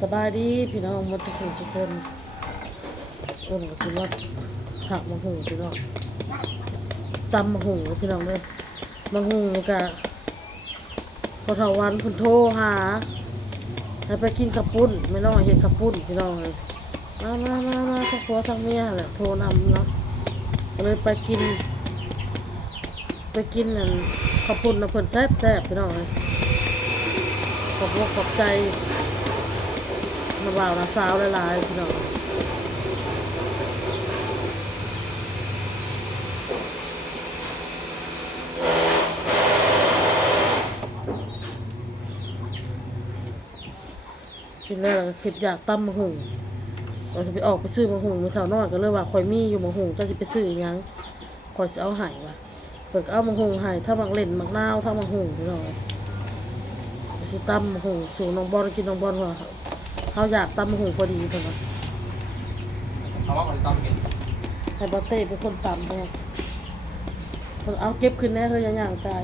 สบายดีพี่น้องหมาทุกคนทุกคนเออก็สิว่าผักมะฮุงพี่น้องตำมะฮุงพี่น้องเลยมะฮุงกะพอเทาวันเพุ่นโทรหาให้ไปกินข้าวปุ้นไม่น้องเห็ดข้าวปุ้นพี่น้องเลยมามามามาทั้งผัวทั้งเมียแหละโทรนำเนาะเลยไปกิน ไปกินนั่นข้าวปุ้นะเพิ่นแซ่บแซ่บพี่น้องเลยขอบคุณขอบใจ มาบ่าวนะสาวหลายๆพี่น้องกินแล้วก็คิดอยากตำมมะฮุงเราจะไปออกไปซื้อมะฮุงมือเท่านอยก็เลยว่าคอยมีอยู่มะฮุงเจะจะไปซื้ออีหยังคอยจะเอาหายว่ะเปิดเอามะฮุงหายถ้ามักเล่นมักนาวถ้ามะฮุงพี่น้องคือตำมมะฮุงสู่น้องบอลกินน้องบอลว่า เขาอยากตำมะฮุงพอดีเท่านั้นเขาว่าคนตั้มกินให้บอเต้เป็นคนต่ำแน่คนเอาเก็บขึ้นแน่เธอยังย่างกาย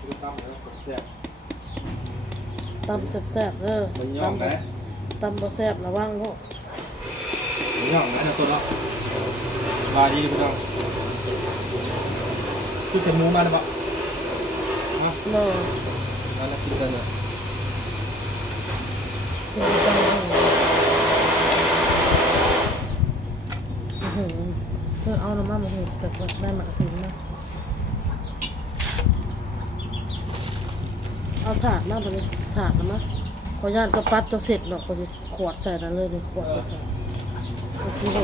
คือตั้มแล้วก็แซ่บตำแซ่บๆเออมันย่องนะตำบ่แซ่บระวังพวกมันย่องนะตัวละบายดีพี่น้องคือเป็นหมูมาหรือเปล่าฮะเนาะมาแล้วกินกันเลย กินตำหูอื้อหือเธอเอาน้ำมันมาหูแบบว่าได้มักสินนะเอาถาดมาไปเลยถาดนะมะขอย่านก็ปัดจนเสร็จหรอกก็จะขวดใส่นั่นเลยนี่ขวดใส่ใส่ก็คือโ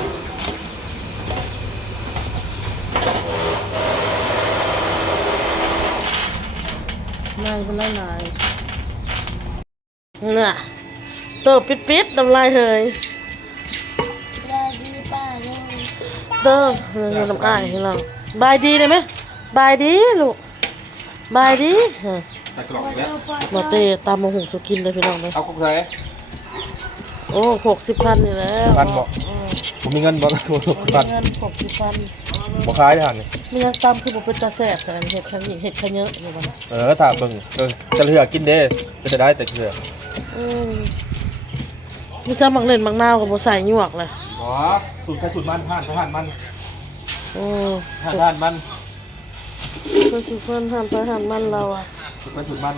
ห ดย่างย่างสวยก็จะร่างกายนายเป็นไรนายน่ะตัวปิดปิดๆน้ำลายเฮยได้ดีป้าเลยเด้อเงินน้ำอ้ายให้เราบายดีได้ไหมบายดีลูกบายดีเออใส่กล่องอีกแล้วมาเตะตามมาหุงสุกินเลยพี่น้องเลยเอาคุกใส่ โอ้หกสิบพันนี่แล้วพันบ่เออผมมีเงินบ่ละผมเอาพันเงินหกสิบพันบ่ขายได้หันนี่มียังตามคือบุเป็นตาแสบแต่อันเห็ดขยิงเห็ดขะเยอะอยู่บ้านเออถ้าเบิ่งเออจะเหลือกินเด้ก็จะได้แต่เหลืออืมมีซ้ำมักเล่นมักนาวกับบัใส่หยวกเลยอ๋อสูตรใครสูตรมันห่านห่านมันโอ้ห่านห่านมันก็คือเพื่อนหันไปหันมันเราอะสูตรใครสูตรมัน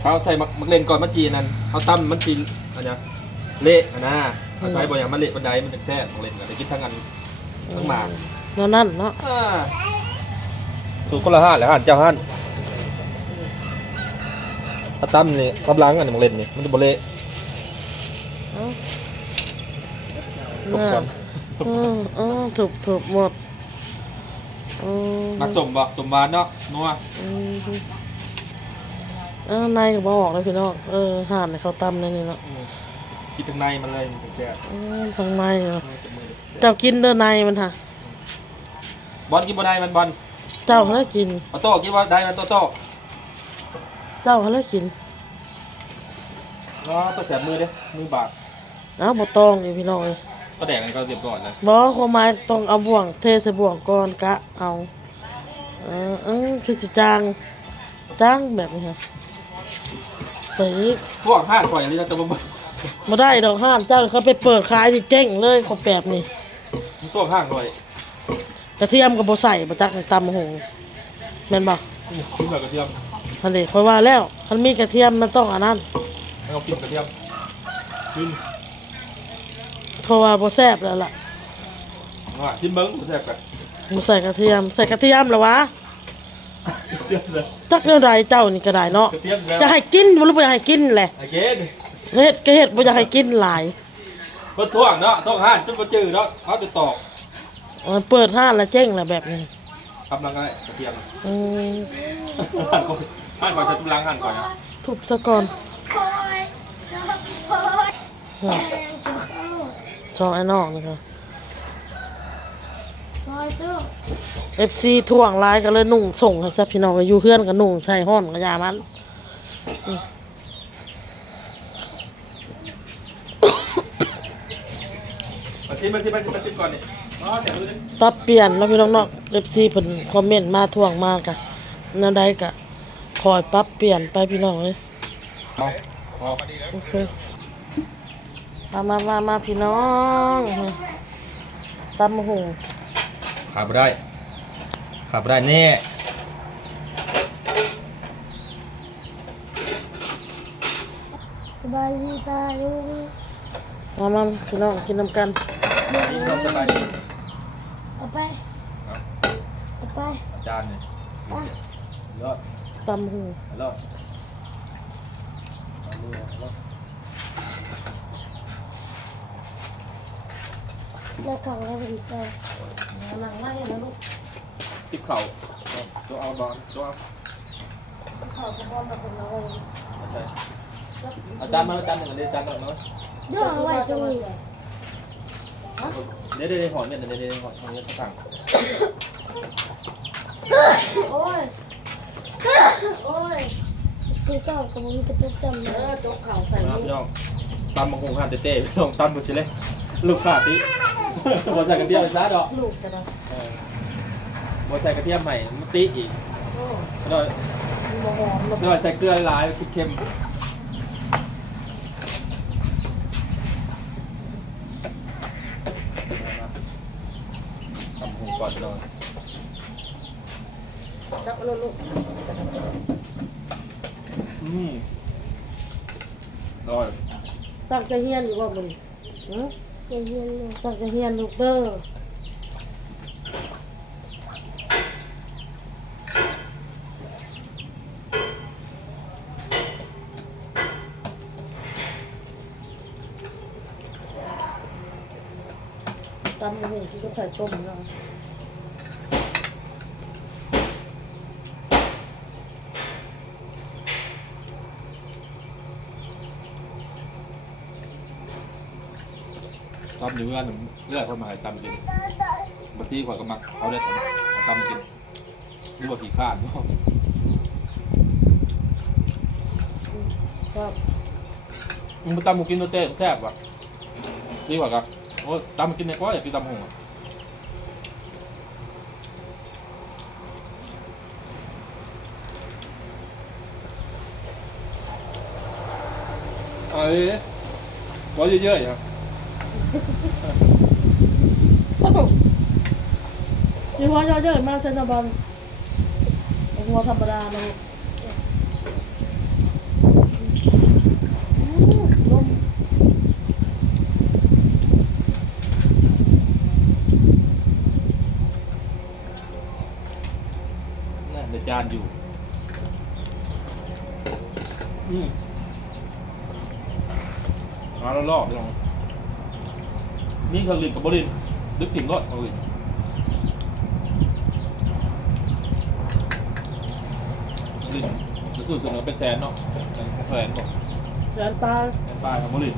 เขาใส่มักมักเล่นก่อนมันจีนั่นเขาตั้มมันจีอันเนี้ยเละอันน่ะเขาใส่บ่อย่างมันเละบันไดมันจะแซ่บของเล่นแต่กินทั้งอันทั้งหมากแล้วนั่นเนาะอ่าสูตรคนละห้านแหละห้านเจ้าห้านถ้าตั้มนี่กำลังอันนี้มักเล่นนี่มันจะบ่เละเอ้าตบก่อนเออเออถูกถูกหมดเออมักสมบ่สมหวานเนาะนัว อืม เออนายก็บอกเลยพี่น้องเออห่านให้เขาตำในนี่เนาะอืมกินทั้งในมันเลยมันจะแซ่บเออทางในเหรอมือกับมือแซ่บเจ้ากินเด้อในมันค่ะบอลกินบ่ได้มันบอลเจ้าเขาได้กินออโต้กินบ่ได้มันโตโต้เจ้าเขาได้กินเนาะตัวแสบมือเด้มือบาดเอ้าบ่ตองอยู่พี่น้องเอ้ยก็แดกกันก็เรียบร้อยแล้วบอกความหมายต้องเอาบ่วงเทใส่บ่วงก่อนกะเอาเออเออคือสิจางจางแบบนี้ค่ะ ใส่อีกพวกห้านข่อยนี่นะแต่บ่บ่มาได้ดอกห้านเจ้าเขาไปเปิดขายที่เจ๊งเลยของแบบนี้พวกห้างข่อยกระเทียมกับโบใส่มาจักตำหงแม่นบอกกินแบบกระเทียมทันเด็กคอยว่าแล้วมันมีกระเทียมมันต้องอันนั้นให้เขากินกระเทียมกินเพราะว่าโบแซ่บแล้วล่ะว่าชิมเบิ้งบ่แซ่บกันโบใส่กระเทียมใส่กระเทียมแล้ววะ กระเทียมเลยจักเรื่องไรเจ้านี่ก็ได้เนาะกระเทียมแล้วจะให้กินบ่รู้บ่อยากให้กินแหละไอ้เกดเฮ็ดก็เฮ็ดบ่อยากให้กินหลายเพิ่นท่วงเนาะท่วงห้านจนบ่จื้อเนาะเขาจะตอกมันเปิดห้านแล้วเจ๊งแล้วแบบนี้กำลังก็ได้กระเทียมอืมห้านข่อยห้านข่อยจะกำลังห้านข่อยนะทุบซะก่อนคอยคอยอืมชองไอ้น้องนะคะ คอยตู้ FC ท่วงหลายก็เลยนุ่งส่งให้ซะพี่น้องอยู่เฮือนก็นุ่งใส่ฮ้อนก็ยามันมันชิมมาชิมมาชิมมาชิมก่อนนี่อ๋อแต่ดูดิปรับเปลี่ยนแล้วพี่น้องๆ FC เพิ่นคอมเมนต์มาท่วงมากะแนวใดกะคอยปรับเปลี่ยนไปพี่น้องเอ้ยเอาเอาโอเคมามามามาพี่น้องตำหู ขาบได้ขาบได้แน่สบายดีป้าลุงมามาพี่น้องกินน้ำกันกินข้าวสบายดีเอาไปเอาเอาไปจานนี่อะยอดตำหูยอดเอามือเอาแล้วของเราอีกแล้ว หนังไล่นะลูกติบเข่าเอาตัวเอาบอลตัวเอาข้าวกระเพาะมาเป็นอะไรไม่ใช่เอาจานมาเอาจานหนึ่งอันนี้จานหนึ่งเนาะเดี๋ยวเอาไว้ตรงนี้เดี๋ยวเดี๋ยวหอนเนี่ยเดี๋ยวเดี๋ยวหอนหอนเนี่ยสั่งโอ้ยโอ้ยคือเจ้ากับมึงจะจำเอเลยอจกข่าวใส่ครับลูกพี่น้องตำมะฮงหันเต้ๆพี่น้องตำบุชิเล่ลูกขาดที่ บอใส่กระเทียมจ้าดอกลูกกันนะเออบอใส่กระเทียมใหม่มันตีอีกโอ้แล้วมันบ่หอมมันแล้วใส่เกลือหลายๆเค็มตำมะฮงก่อนพี่น้องจับเอาลูกอืมอร่อยตั้งใจเฮียนอยู่ว่ามึงหือ จะเย็นเลยตั้งใจเฮียนลูกเด้อตามหูที่ก็ไข่ต้มเนาะ ตำอยู่เพื่อนเลือดเข้ามาให้ตำกินบางทีข่อยก็มักเอาได้ตำตำกินนี่ว่าขี้ข้านเนาะครับมึงไปตำหมูกินตัวเต้แซ่บว่ะดีกว่าครับโอ้ยตำกินในก้อยอยากกินตำหงอะเอ้ยก้อยเยอะๆครับ มีหัวเยอะๆมากเซนบอลหัวธรรมดามันลมนั่นในจานอยู่ อืมมาแล้วลอกพี่น้อง นี่คือลินกับบรินดึกถึงก็เอาลินลินจะสู้สุดเนาะเป็นแสนเนาะเป็นแสนบอกแสนปลาเป็นปลายของบริน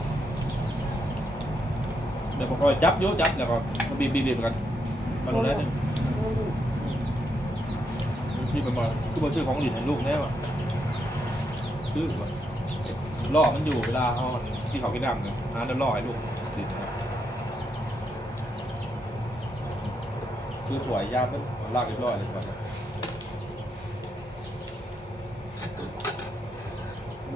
เดี๋ยวผมก็จับโยจับแล้วก็มาบีบบีบบีบกันมาดูได้หนึ่งที่มันมาคือมาซื้อของลินให้ลูกแน่ว่ะซื้อว่ะล่อมันอยู่เวลาเขาที่เขากินน้ำเนี่ยน้ำจะล่อให้ลูกลินนะครับ คือสวยยากเป็นลากเรียบร้อยเลยครับ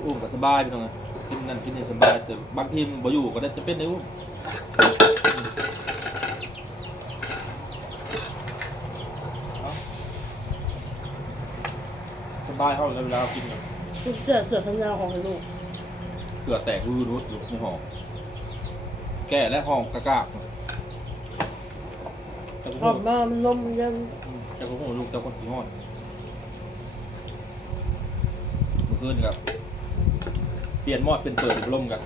อุ้มก็สบายพี่น้องกินนั่นกินนี่สบายแต่บางทีมันบ่อยู่ก็ได้จะเป็นในอุ้มสบายเขาเลยเวลาเรากินเนี่ยเสือเสื้อขายาวของไอ้ลูก เกลือแตกรูรุดอยู่ในห้องแก่และห้องกะกาก แต่อก็อกมามันลมเย็นแต่ก็ลูกแต่คนที่ห้อนเมื่อคืนครับเปลี่ยนหมอดเป็นเปิดเป็นลมกัน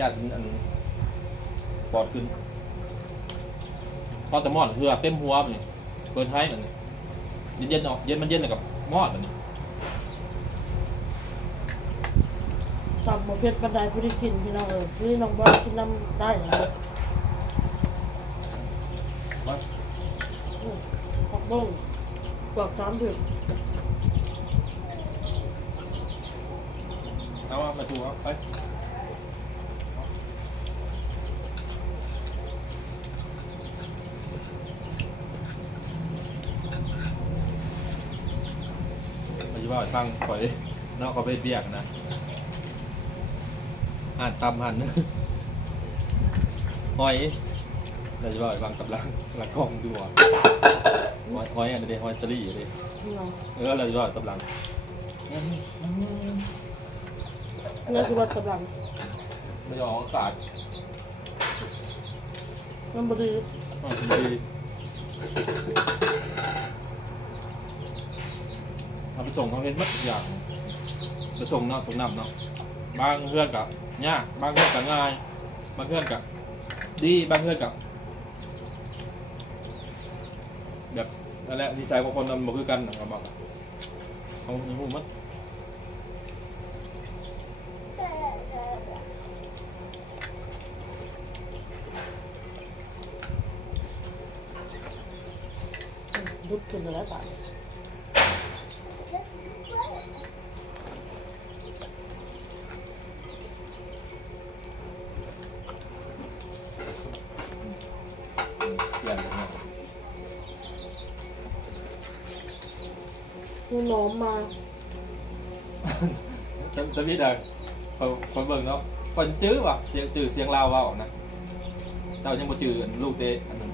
ญาติมันอันปอดขึ้นพอแต่หมอดคือเต็มหัวมันนี่เปิดให้มันนี่เย็นๆเนาะเย็นมันเย็นกับหมอดมันนี่ต่ำหมดเพชรบันไดผู้ที่กินพี่น้องเออนี่น้องบอลกินน้ำได้เหรอ โมงกว่าจ้ำถึงเอาประดูเอาไปไปอยู่บ้านฟังข่อยนอกก็ไปเบียกนะ อ่านตำหันหอย เราจะว่าให้ฟังกับลังลังกล้องดูอะหอยหอยอันนี้หอยสลี่อันนี้เราเออเราจะว่ากับลังเนี่ยคือว่ากำลังไม่ยอมอากาศมันบดีมันดีเอาไปส่งเขาเห็นมัดทุกอย่างไปส่งเนาะส่งน้ำเนาะบางเพื่อนกับยากบางเพื่อนกับง่าย บางเพื่อนกับดีบางเพื่อนกับ แบบนั่นแหละนิสัยของคนมันบ่คือกันนะครับบอกเขาหูมัดดุดขึ้นมาแล้วป่ะ มีหนอมมาจะจะพี่เด้อคนคนเบิ่งเนาะคนจื้อว่ะเสียงจื้อเสียงลาวว่าออกนะเจ้ายังบ่จื้ออันลูกเตะอันนั้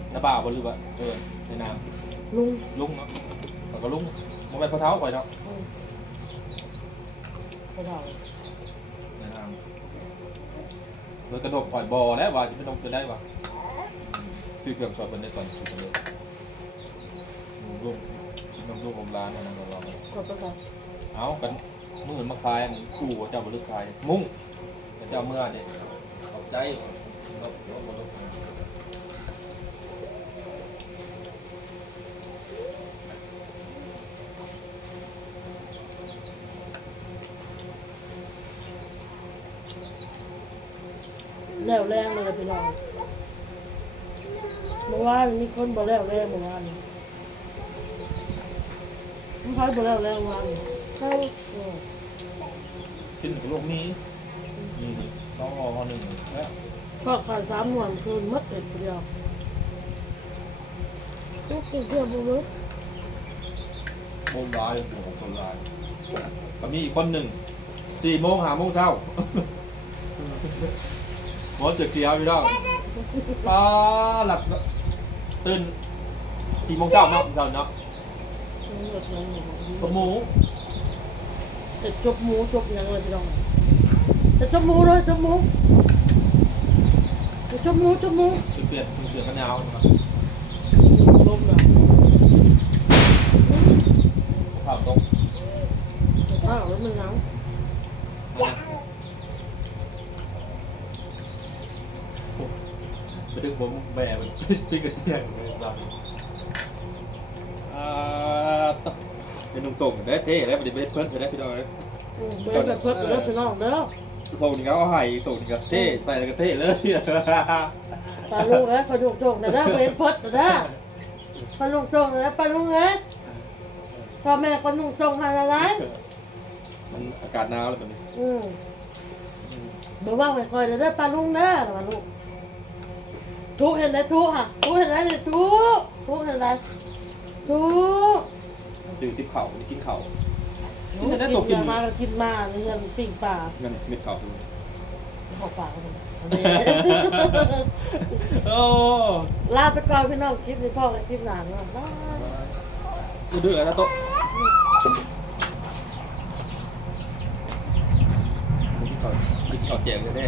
นน้าบ่าวบ่หรือว่าเออในนามลุงลุงเนาะแล้วก็ลุงบ่แม่นพ่อเฒ่าข่อยเนาะอืมไปถามในนามเพิ่นกระดกข่อยบ่แล้วว่าสิเป็นนกจะได้ว่ะซื้อเครื่องสอบเพิ่นได้ตอนซื้อเพิ่นเลยลุงน้องลูกอมร้านอันนั้นเราลองกดไปก่อนเอากันมือมาคายมันกูว่าเจ้าบริคายมุ่งแต่เจ้าเมื่อเนี่ยขอบใจเอาเอาเอาเอาแล้วแรงเลยพี่น้องเมื่อวานมีคนบอกแล้วแรงเมื่อวานนี้ มันพายบอกแล้วแรงเมื่อวานนี้เขาเออขึ้นกับโลกนี้นี่นี่น้องรอหนึ่งแล้วก็ขาดสามหน่วยคืนมัดเด็ดเดียวไม่ติดเกือบบุ้โมงร้ายหัวคนร้ายก็มีอีกคนหนึ่งสี่โมงหาโมงเช้าหมอจอเกลียวพี่น้องป้าหลับตื่นสี่โมงเช้าเนาะเช้าเนาะ ตัวหมูจะจบหมูจบยังเลยพี่น้องจะจบหมูเลยจบหมูจะจบหมูจบหมูเปลี่ยนเปลี่ยนกันยาวนะครับลมนะข้าวต้มอ้าวแล้วมันหนาวไปถึงผมแม่มันตีกันเที่ยงเลยสัสอ่าต้องเป็นนุ่ง ส่งได้เท่แล้วมันจะเป็นเพิ่นไปได้พี่น้องเลยอืมเป็นแบบเพิ่มไปแล้วพี่น้องเด้อส่งนี่ก็เอาไห้ส่งนี่ก็เท่ใส่แล้วก็เท่เลยปลาลูกแล้วปลาลูกโจกนะเด้อเป็นพดนะเด้อปลาลูกโจกนะปลาลูกเอ้ยพ่อแม่ก็นุ่งทรงให้ละไรมันอากาศหนาวแล้วแบบนี้อืมบอกว่าไม่ค่อยนะเด้อปลาลูกเด้อปลาลูกทุกเห็นไหมทุกอะทุกเห็นไหมเนี่ยทุกทุกเห็นไหมทุก จืดติบเข่าไม่กินเข่า กินแต่ตกกิน มาก็กินมาเนี่ยยังปิ้งปลาเงินเม็ดเข่าเลยขอปลาเขาโอ้ลาไปก่อนพี่น้องคลิปนี้พ่อกับคลิปหลานเนาะบาย ดูดื้อแล้วโต๊ะกินเข่ากินเข่าแจกเลยแน่